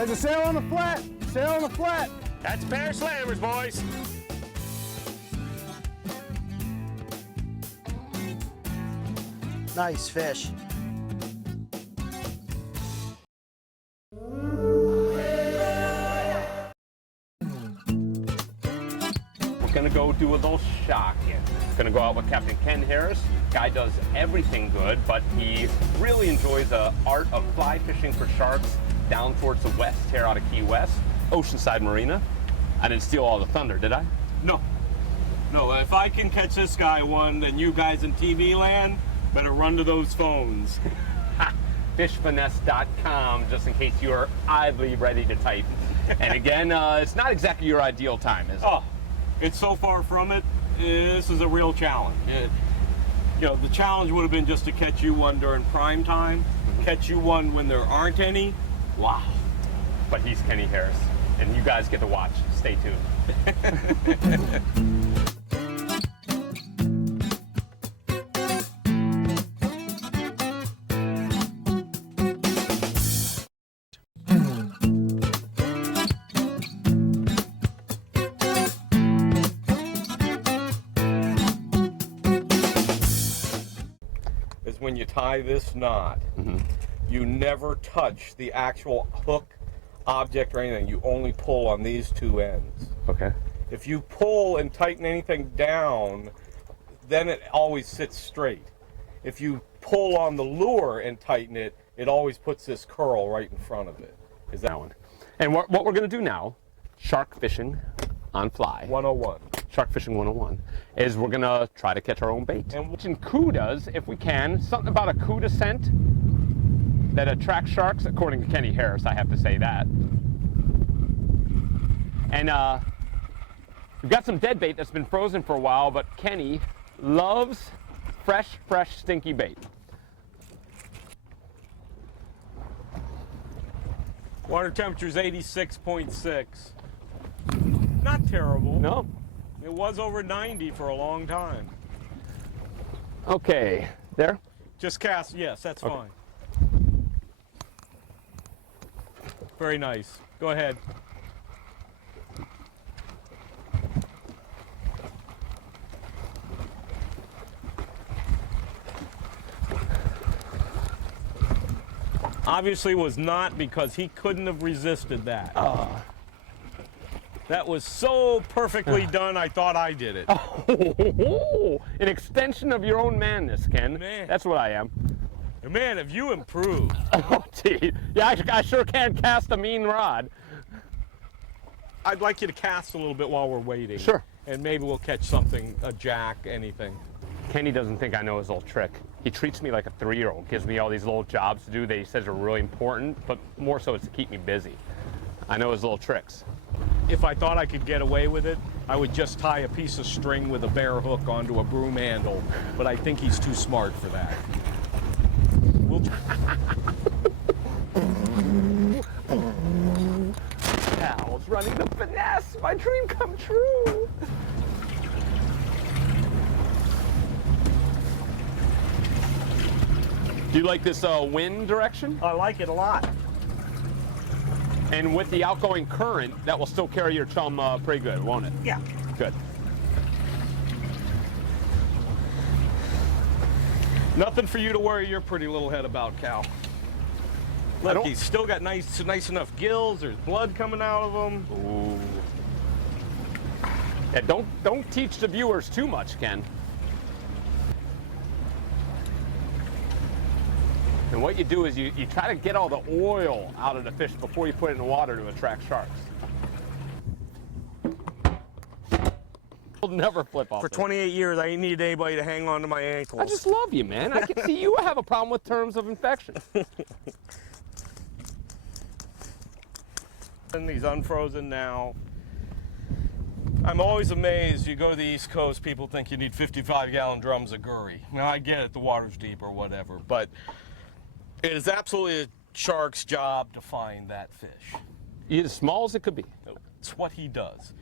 There's a sail on the flat. Sail on the flat. That's a pair of slammers, boys. Nice fish. We're gonna go do a little shocking. Gonna go out with Captain Ken Harris. Guy does everything good, but he really enjoys the art of fly fishing for sharks down towards the west here out of Key West, Oceanside Marina. I didn't steal all the thunder, did I? No. No, if I can catch this guy one, then you guys in TV land better run to those phones. Fishfinesse.com, just in case you are idly ready to type. And again, it's not exactly your ideal time, is it? Oh, it's so far from it. This is a real challenge. You know, the challenge would have been just to catch you one during prime time, catch you one when there aren't any. Wow. But he's Kenny Harris, and you guys get to watch. Stay tuned. Is when you tie this knot, you never touch the actual hook object or anything. You only pull on these two ends. Okay. If you pull and tighten anything down, then it always sits straight. If you pull on the lure and tighten it, it always puts this curl right in front of it. Is that one? And what we're going to do now, shark fishing on fly. 101. Shark fishing 101 is we're going to try to catch our own bait. And watching cudas, if we can, something about a cuda scent that attracts sharks, according to Kenny Harris, I have to say that. And we've got some dead bait that's been frozen for a while, but Kenny loves fresh, stinky bait. Water temperature is 86.6. Not terrible. No. It was over 90 for a long time. Okay, there? Just cast, yes, that's Okay. fine. Very nice. Go ahead. Obviously was not, because he couldn't have resisted that. That was so perfectly done, I thought I did it. Oh, an extension of your own manness, Ken. Man. That's what I am. Man, have you improved? Oh, gee. Yeah, I sure can cast a mean rod. I'd like you to cast a little bit while we're waiting. Sure. And maybe we'll catch something, a jack, anything. Kenny doesn't think I know his little trick. He treats me like a 3-year-old, gives me all these little jobs to do that he says are really important, but more so it's to keep me busy. I know his little tricks. If I thought I could get away with it, I would just tie a piece of string with a bare hook onto a broom handle, but I think he's too smart for that. Pal's running the finesse, my dream come true. Do you like this wind direction? I like it a lot. And with the outgoing current, that will still carry your chum pretty good, won't it? Yeah. Good. Nothing for you to worry your pretty little head about, Cal. Look, he's still got nice enough gills. There's blood coming out of them. Ooh. Yeah, don't teach the viewers too much, Ken. And what you do is you try to get all the oil out of the fish before you put it in the water to attract sharks. We'll never flip off. For this. 28 years, I ain't needed anybody to hang on to my ankles. I just love you, man. I can see you have a problem with terms of infection. And he's unfrozen now. I'm always amazed. You go to the East Coast, people think you need 55-gallon drums of gurry. Now, I get it, the water's deep or whatever, but it is absolutely a shark's job to find that fish. As small as it could be. It's what he does.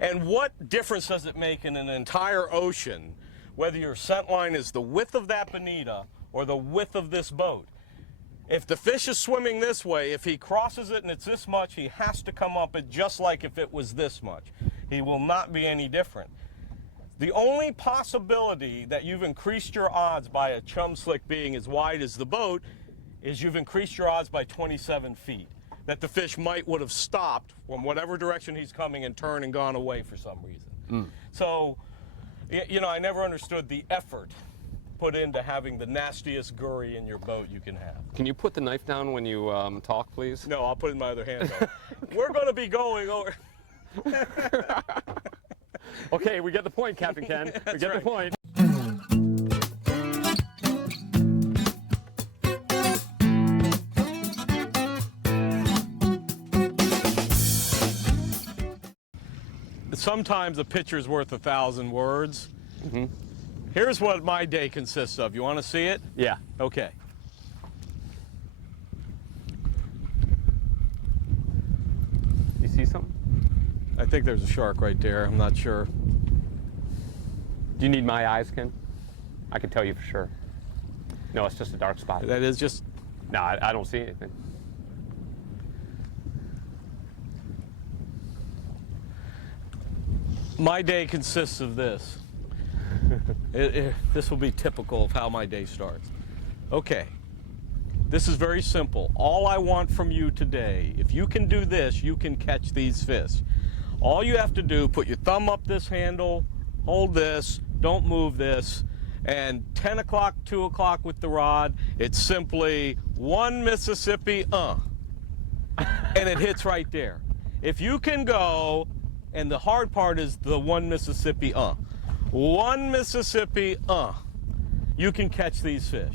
And what difference does it make in an entire ocean whether your scent line is the width of that bonita or the width of this boat? If the fish is swimming this way, if he crosses it and it's this much, he has to come up it just like if it was this much. He will not be any different. The only possibility that you've increased your odds by a chum slick being as wide as the boat is you've increased your odds by 27 feet. That the fish would have stopped from whatever direction he's coming and turned and gone away for some reason. So, you know, I never understood the effort put into having the nastiest gurry in your boat you can have. Can you put the knife down when you talk, please? No, I'll put it in my other hand though. We're going to be going over. Okay, we get the point, Captain Ken. We get right. the point. Sometimes a picture's worth 1,000 words. Here's what my day consists of. You want to see it? Yeah. Okay. You see something? I think there's a shark right there. I'm not sure. Do you need my eyes, Ken? I can tell you for sure. No, it's just a dark spot. That is just... No, I don't see anything. My day consists of this. This will be typical of how my day starts. Okay. This is very simple. All I want from you today, if you can do this, you can catch these fish. All you have to do, put your thumb up this handle, hold this, don't move this, and 10 o'clock, 2 o'clock with the rod, it's simply one Mississippi, and it hits right there. If you can go, and the hard part is the one Mississippi, one Mississippi, you can catch these fish.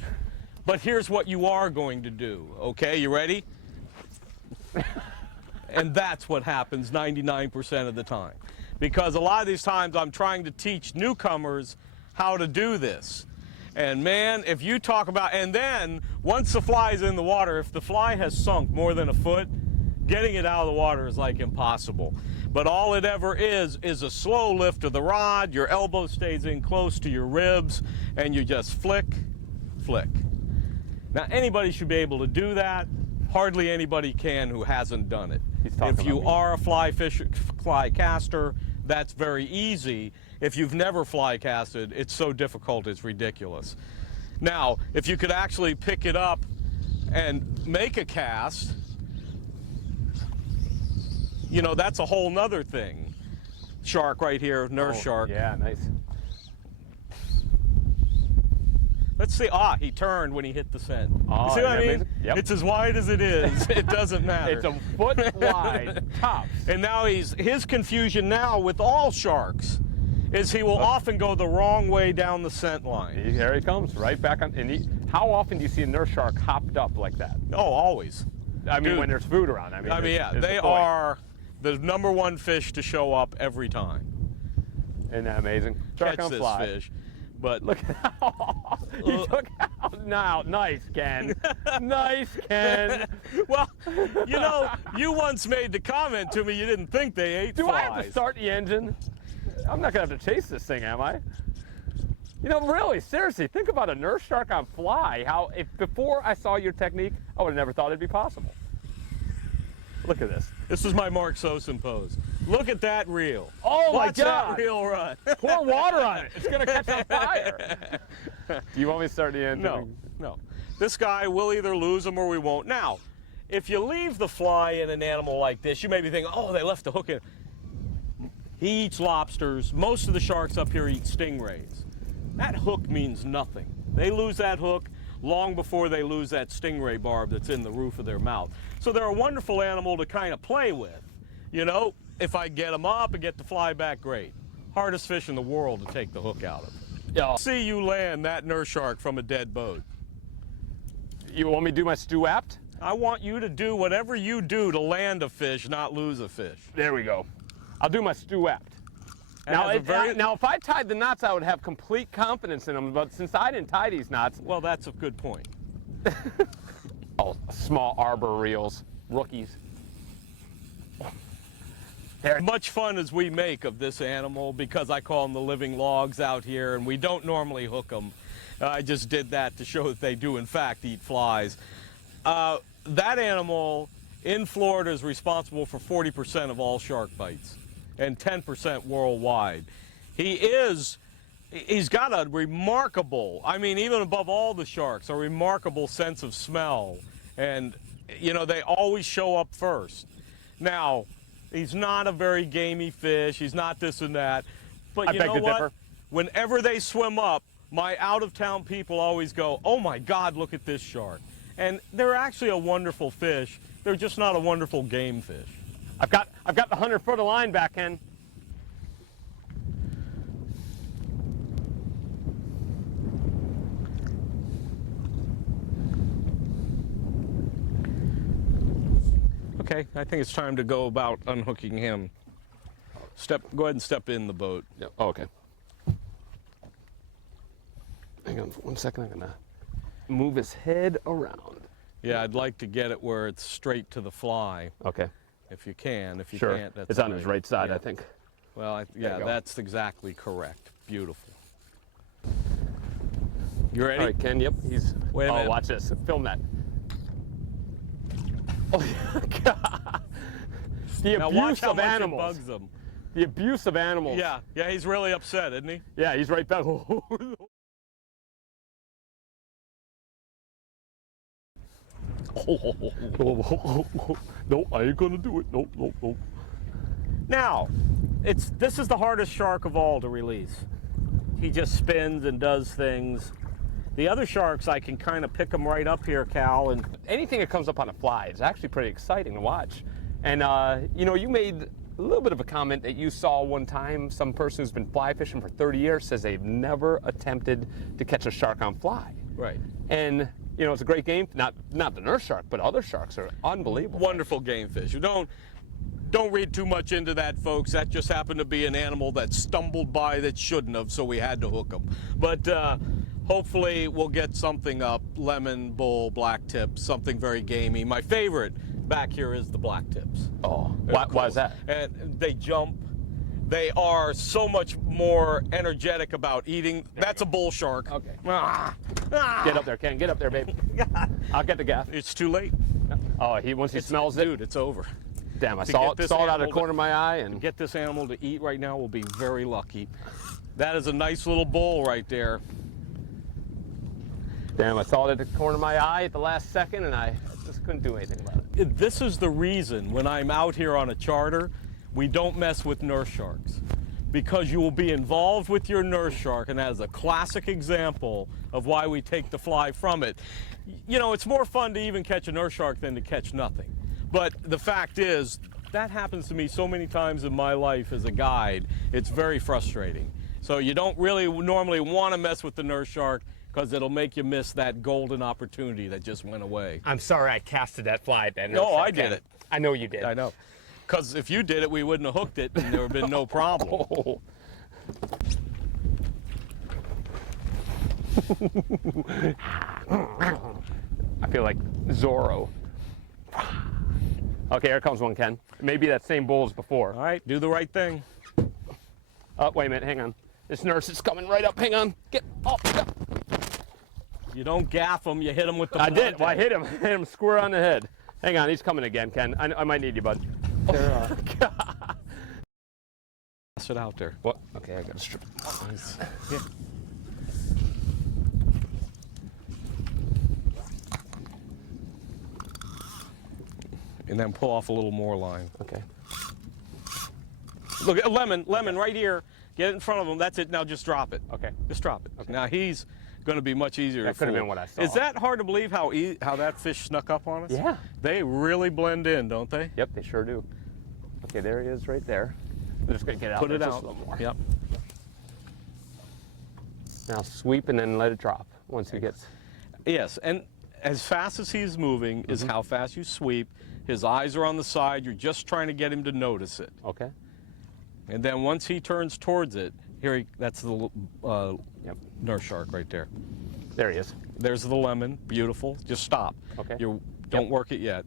But here's what you are going to do, okay? You ready? And that's what happens 99% of the time. Because a lot of these times I'm trying to teach newcomers how to do this. And man, if you talk about, and then once the fly's in the water, if the fly has sunk more than a foot, getting it out of the water is like impossible. But all it ever is a slow lift of the rod, your elbow stays in close to your ribs, and you just flick, flick. Now anybody should be able to do that. Hardly anybody can who hasn't done it. If you are a fly caster, that's very easy. If you've never fly casted, it's so difficult it's ridiculous. Now, if you could actually pick it up and make a cast, you know, that's a whole nother thing. Shark right here, nurse shark. Yeah, nice. Let's see, he turned when he hit the scent. Oh, you see what I mean? Yep. It's as wide as it is. It doesn't matter. It's a foot wide, tops. And now his confusion now with all sharks is he will often go the wrong way down the scent line. Here he comes, right back on. And how often do you see a nurse shark hopped up like that? Oh, always. I mean, Dude. when there's food around. I mean, Yeah, they are the #1 fish to show up every time. Isn't that amazing? Shark Catch on this fly. fish. But Look how he took out now. Nice, Ken. Nice, Ken. well, you know, you once made the comment to me you didn't think they ate Do flies. I have to start the engine? I'm not gonna have to chase this thing, am I? You know, really, seriously, think about a nurse shark on fly. If before I saw your technique, I would have never thought it'd be possible. Look at this. This is my Mark Sosin pose. Look at that reel. Oh my Watch God! that reel run. Pour water on it. It's gonna catch on fire. Do you want me to start the engine? No. This guy, we'll either lose him or we won't. Now, if you leave the fly in an animal like this, you may be thinking, oh, they left the hook in. He eats lobsters. Most of the sharks up here eat stingrays. That hook means nothing. They lose that hook long before they lose that stingray barb that's in the roof of their mouth. So they're a wonderful animal to kind of play with. You know, if I get them up and get the fly back, great. Hardest fish in the world to take the hook out of. Yeah. See you land that nurse shark from a dead boat. You want me to do my stew apt? I want you to do whatever you do to land a fish, not lose a fish. There we go. I'll do my stew apt. Now, if I tied the knots, I would have complete confidence in them, but since I didn't tie these knots... Well, that's a good point. Oh, small arbor reels, rookies. As much fun as we make of this animal, because I call them the living logs out here, and we don't normally hook them. I just did that to show that they do, in fact, eat flies. That animal in Florida is responsible for 40% of all shark bites and 10% worldwide. He's got a remarkable, I mean, even above all the sharks, a remarkable sense of smell. And, you know, they always show up first. Now, he's not a very gamey fish. He's not this and that. But you know what? Differ. Whenever they swim up, my out-of-town people always go, oh my God, look at this shark. And they're actually a wonderful fish. They're just not a wonderful game fish. I've got the 100-foot of line back, Ken. Okay, I think it's time to go about unhooking him. Go ahead and step in the boat. Yep. Oh, okay. Hang on for 1 second. I'm gonna move his head around. Yeah, I'd like to get it where it's straight to the fly. Okay. If you can. If you sure. can't, that's it's on his right side, yeah. I think. Well, yeah, that's exactly correct. Beautiful. You ready? All right, Ken. Yep. He's. Wait a minute. Watch this. Film that. Oh, God. The now abuse watch how of much animals. It bugs them. The abuse of animals. Yeah, he's really upset, isn't he? Yeah, he's right back. No, I ain't gonna do it. No. Now, this is the hardest shark of all to release. He just spins and does things. The other sharks, I can kind of pick them right up here, Cal, and anything that comes up on a fly is actually pretty exciting to watch. And you know, you made a little bit of a comment that you saw one time. Some person who's been fly fishing for 30 years says they've never attempted to catch a shark on fly. Right. And you know, it's a great game. Not the nurse shark, but other sharks are unbelievable. Wonderful game fish. You don't read too much into that, folks. That just happened to be an animal that stumbled by that shouldn't have, so we had to hook him. But hopefully we'll get something up. Lemon, bull, black tips, something very gamey. My favorite back here is the black tips. Oh, why is that? And they jump. They are so much more energetic about eating. That's a bull shark. Okay. Ah. Get up there, Ken. Get up there, baby. I'll get the gaff. It's too late. Oh, once he smells it? Dude, it's over. Damn, I saw it out of the corner of my eye. And get this animal to eat right now, we'll be very lucky. That is a nice little bull right there. Damn, I saw it at the corner of my eye at the last second, and I just couldn't do anything about it. This is the reason when I'm out here on a charter, we don't mess with nurse sharks. Because you will be involved with your nurse shark, and that is a classic example of why we take the fly from it. You know, it's more fun to even catch a nurse shark than to catch nothing. But the fact is, that happens to me so many times in my life as a guide, it's very frustrating. So you don't really normally want to mess with the nurse shark because it'll make you miss that golden opportunity that just went away. I'm sorry I casted that fly at that nurse No, shark, I did it. I know you did. I know. Because if you did it, we wouldn't have hooked it and there would have been no problem. Oh. I feel like Zorro. Okay, here comes one, Ken. Maybe that same bull as before. All right, do the right thing. Oh, wait a minute, hang on. This nurse is coming right up. Hang on. Get up. You don't gaff him, you hit him with the I did. Well, I hit him square on the head. Hang on, he's coming again, Ken. I might need you, bud. Pass it out there. What? Okay, I got to strip. Yeah. And then pull off a little more line. Okay. Look at lemon right here. Get it in front of him. That's it. Now just drop it. Okay. Just drop it. Okay. Now he's going to be much easier that to could have fool. been what I saw. Is that hard to believe how that fish snuck up on us? Yeah. They really blend in, don't they? Yep, they sure do. Okay, there he is right there. I'm just going to get out Put there it just out. a little more. Yep. Now sweep and then let it drop once he gets... Yes, and as fast as he's moving is how fast you sweep. His eyes are on the side. You're just trying to get him to notice it. Okay. And then once he turns towards it, that's the nurse shark right there. There he is. There's the lemon. Beautiful. Just stop. Okay. Don't work it yet.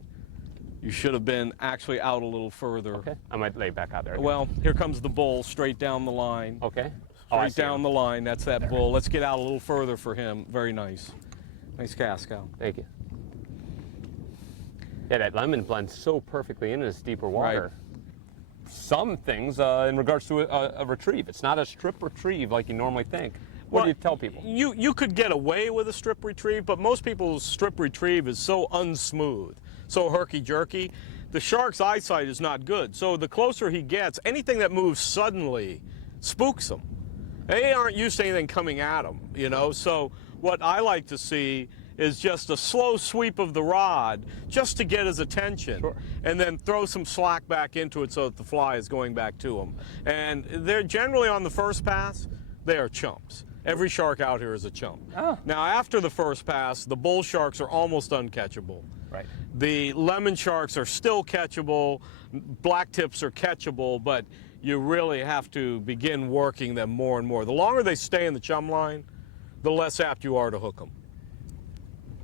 You should have been actually out a little further. Okay. I might lay back out there again. Well, here comes the bull straight down the line. Okay. Straight down the line. That's that bull. Let's get out a little further for him. Very nice. Nice cast, Cal. Thank you. Yeah, that lemon blends so perfectly into this deeper water. Some things in regards to a retrieve. It's not a strip retrieve like you normally think. What do you tell people? You could get away with a strip retrieve, but most people's strip retrieve is so unsmooth, so herky-jerky. The shark's eyesight is not good, so the closer he gets, anything that moves suddenly spooks him. They aren't used to anything coming at them, you know, so what I like to see is just a slow sweep of the rod just to get his attention, and then throw some slack back into it so that the fly is going back to him. And they're generally on the first pass, they are chumps. Every shark out here is a chump. Oh. Now after the first pass, the bull sharks are almost uncatchable. Right. The lemon sharks are still catchable, black tips are catchable, but you really have to begin working them more and more. The longer they stay in the chum line, the less apt you are to hook them.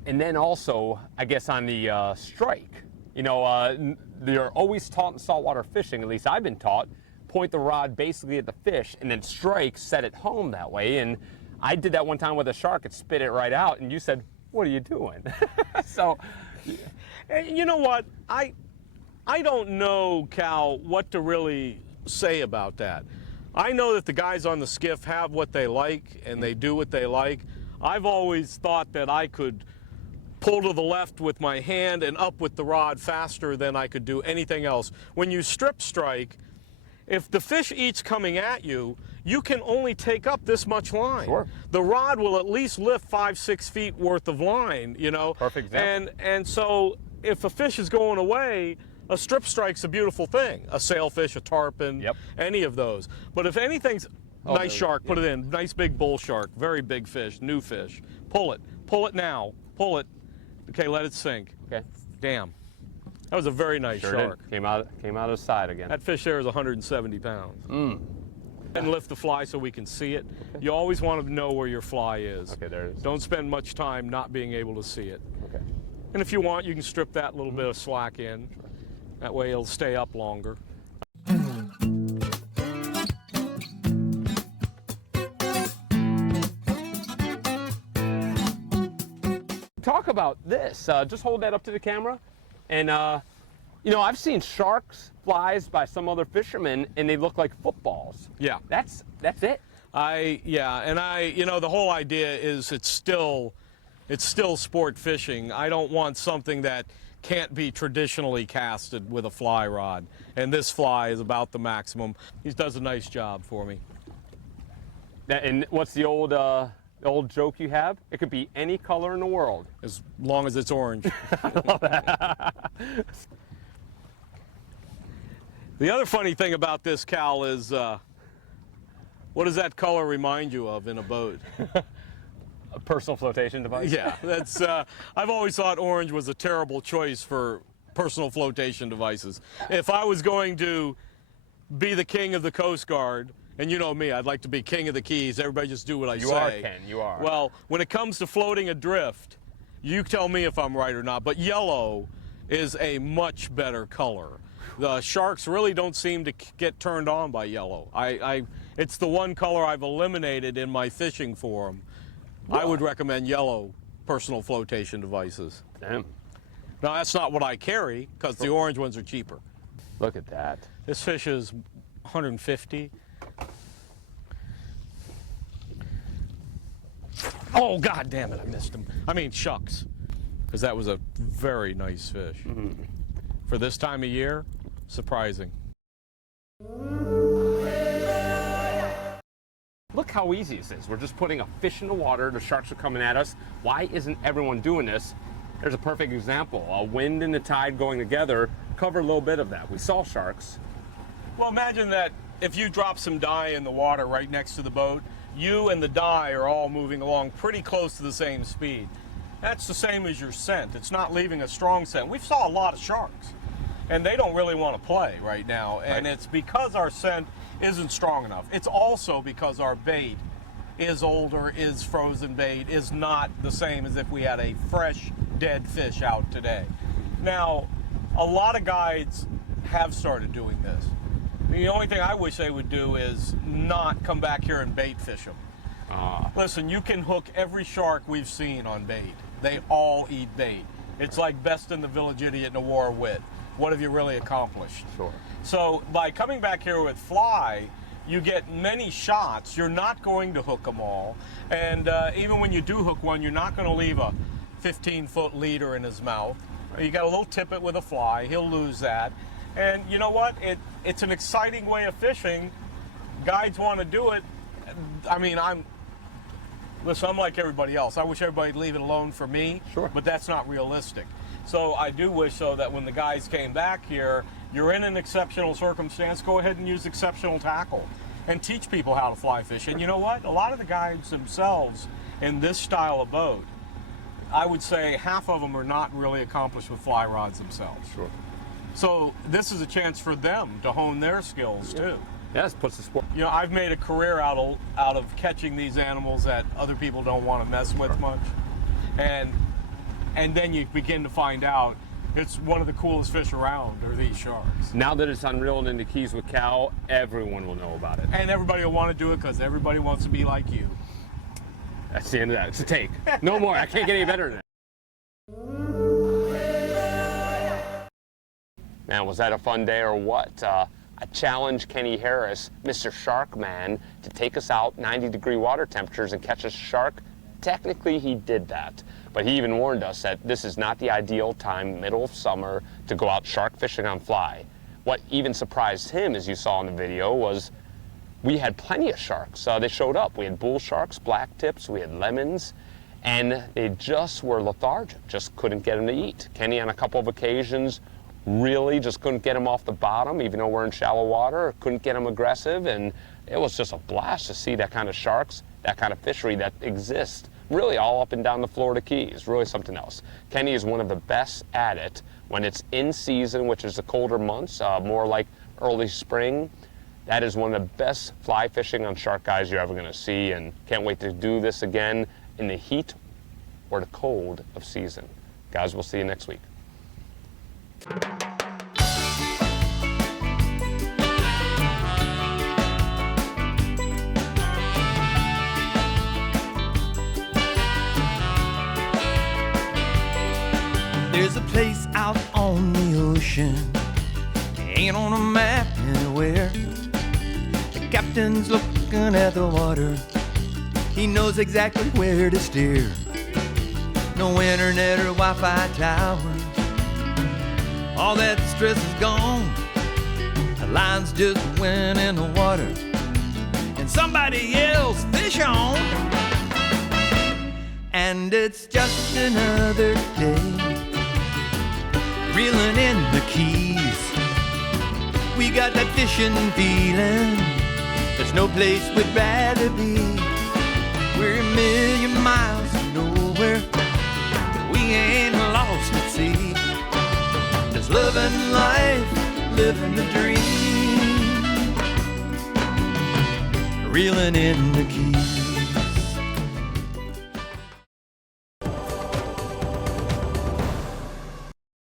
And then also, I guess on the strike, you know, they're always taught in saltwater fishing, at least I've been taught, point the rod basically at the fish and then strike, set it home that way. And I did that one time with a shark, it spit it right out, and you said, what are you doing? So, you know what? I don't know, Cal, what to really say about that. I know that the guys on the skiff have what they like and they do what they like. I've always thought that I could pull to the left with my hand and up with the rod faster than I could do anything else. When you strip strike, if the fish eats coming at you, you can only take up this much line. Sure. The rod will at least lift 5-6 feet worth of line, you know. Perfect example. And so if a fish is going away, a strip strike's a beautiful thing. A sailfish, a tarpon, any of those. But if anything's nice shark, put it in. Nice big bull shark, very big fish, new fish. Pull it now, pull it. Okay, let it sink. Okay. Damn. That was a very nice shark. Did. Came out of the side again. That fish there is 170 pounds. And lift the fly so we can see it. Okay. You always want to know where your fly is. Okay, there it is. Don't spend much time not being able to see it. Okay. And if you want, you can strip that little bit of slack in. Sure. That way it'll stay up longer. Talk about this. Just hold that up to the camera. And, you know, I've seen sharks flies by some other fishermen, and they look like footballs. Yeah. That's it. You know, the whole idea is it's still sport fishing. I don't want something that can't be traditionally casted with a fly rod. And this fly is about the maximum. He does a nice job for me. And what's the old joke you have? It could be any color in the world. As long as it's orange. I love that. The other funny thing about this, Cal, is what does that color remind you of in a boat? A personal flotation device? Yeah, that's. I've always thought orange was a terrible choice for personal flotation devices. If I was going to be the king of the Coast Guard, and you know me, I'd like to be king of the Keys. Everybody just do what I say. You are, Ken, you are. Well, when it comes to floating adrift, you tell me if I'm right or not, but yellow is a much better color. The sharks really don't seem to get turned on by yellow. It's the one color I've eliminated in my fishing for them. I would recommend yellow personal flotation devices. Damn. Now, that's not what I carry, because the orange ones are cheaper. Look at that. This fish is 150. Oh, God damn it, I missed him. I mean, shucks, because that was a very nice fish. For this time of year, surprising. Look how easy this is. We're just putting a fish in the water. The sharks are coming at us. Why isn't everyone doing this? There's a perfect example. A wind and the tide going together cover a little bit of that. We saw sharks. Well, imagine that if you drop some dye in the water right next to the boat, you and the dye are all moving along pretty close to the same speed. That's the same as your scent. It's not leaving a strong scent. We've saw a lot of sharks, and they don't really want to play right now, and it's because our scent isn't strong enough. It's also because our bait is older, is frozen bait, is not the same as if we had a fresh, dead fish out today. Now, a lot of guides have started doing this. The only thing I wish they would do is not come back here and bait fish them. Listen, you can hook every shark we've seen on bait. They all eat bait. It's like best in the village idiot in a war of wit. What have you really accomplished? Sure. So by coming back here with fly, you get many shots. You're not going to hook them all. And even when you do hook one, you're not going to leave a 15-foot leader in his mouth. You got a little tippet with a fly. He'll lose that. And you know what? It's an exciting way of fishing. Guides want to do it. I mean, listen, I'm like everybody else. I wish everybody'd leave it alone for me, Sure. but that's not realistic. So I do wish, though, that when the guys came back here, you're in an exceptional circumstance, go ahead and use exceptional tackle and teach people how to fly fish. And you know what? A lot of the guides themselves in this style of boat, I would say half of them are not really accomplished with fly rods themselves. Sure. So this is a chance for them to hone their skills, too. Yeah, this puts the sport. You know, I've made a career out of catching these animals that other people don't want to mess with much. And then you begin to find out it's one of the coolest fish around are these sharks. Now that it's unreeled into Keys with Cal, everyone will know about it. And everybody will want to do it because everybody wants to be like you. That's the end of that. It's a take. No more. I can't get any better than that. Man, was that a fun day or what? I challenged Kenny Harris, Mr. Shark Man, to take us out 90-degree water temperatures and catch a shark. Technically, he did that. But he even warned us that this is not the ideal time, middle of summer, to go out shark fishing on fly. What even surprised him, as you saw in the video, was we had plenty of sharks. They showed up. We had bull sharks, black tips, we had lemons, and they just were lethargic, just couldn't get them to eat. Kenny, on a couple of occasions, really just couldn't get them off the bottom, even though we're in shallow water, couldn't get them aggressive, and it was just a blast to see that kind of sharks, that kind of fishery that exists really all up and down the Florida Keys, really something else. Kenny is one of the best at it when it's in season, which is the colder months, more like early spring. That is one of the best fly fishing on shark guys you're ever gonna see, and can't wait to do this again in the heat or the cold of season. Guys, we'll see you next week. There's a place out on the ocean, ain't on a map anywhere. The captain's looking at the water, he knows exactly where to steer. No internet or Wi-Fi towers, all that stress is gone. The lines just went in the water and somebody else fish on. And it's just another day reeling in the Keys. We got that fishing feeling, there's no place we'd rather be. We're a million miles from nowhere, but we ain't lost at sea. Just living life, living the dream, reeling in the Keys.